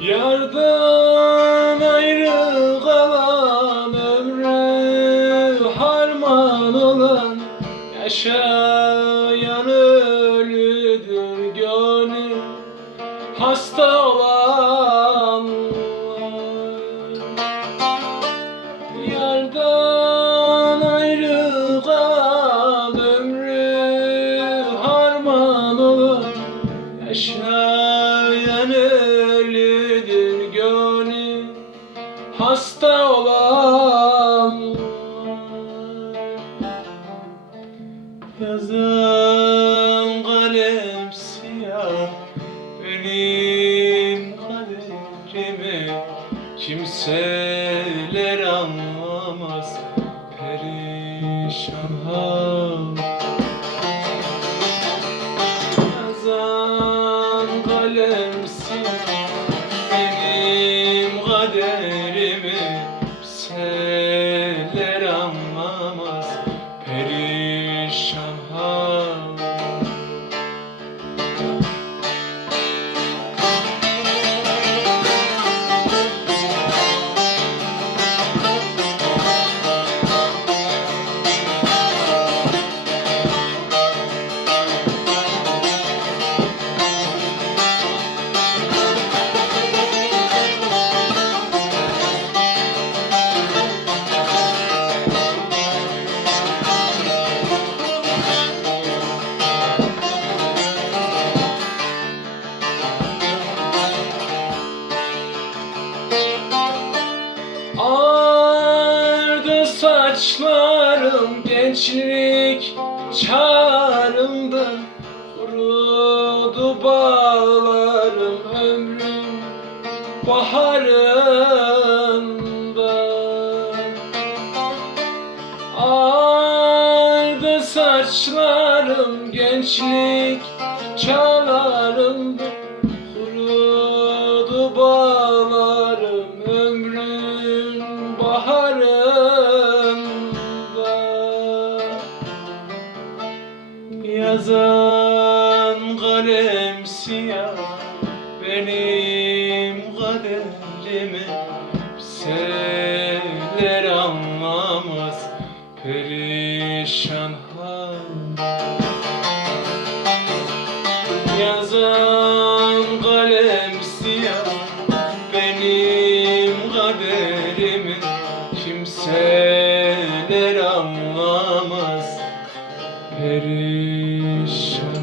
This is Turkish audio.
Yardan ayrı kalan ömrü harman olan yaşar hasta olan Yazan kalem siyah benim kaderimi Kimseler anlamaz perişan hal. Yazan kalem siyah kaderimi saçlarım gençlik çağrımda Kurudu bağlarım ömrüm baharında Ardı saçlarım gençlik çağlarımda Yazan kalem siyah benim kaderimi Sever anlamaz perişan hal. Yazan kalem siyah benim kaderimi Kimseler anlamaz perişan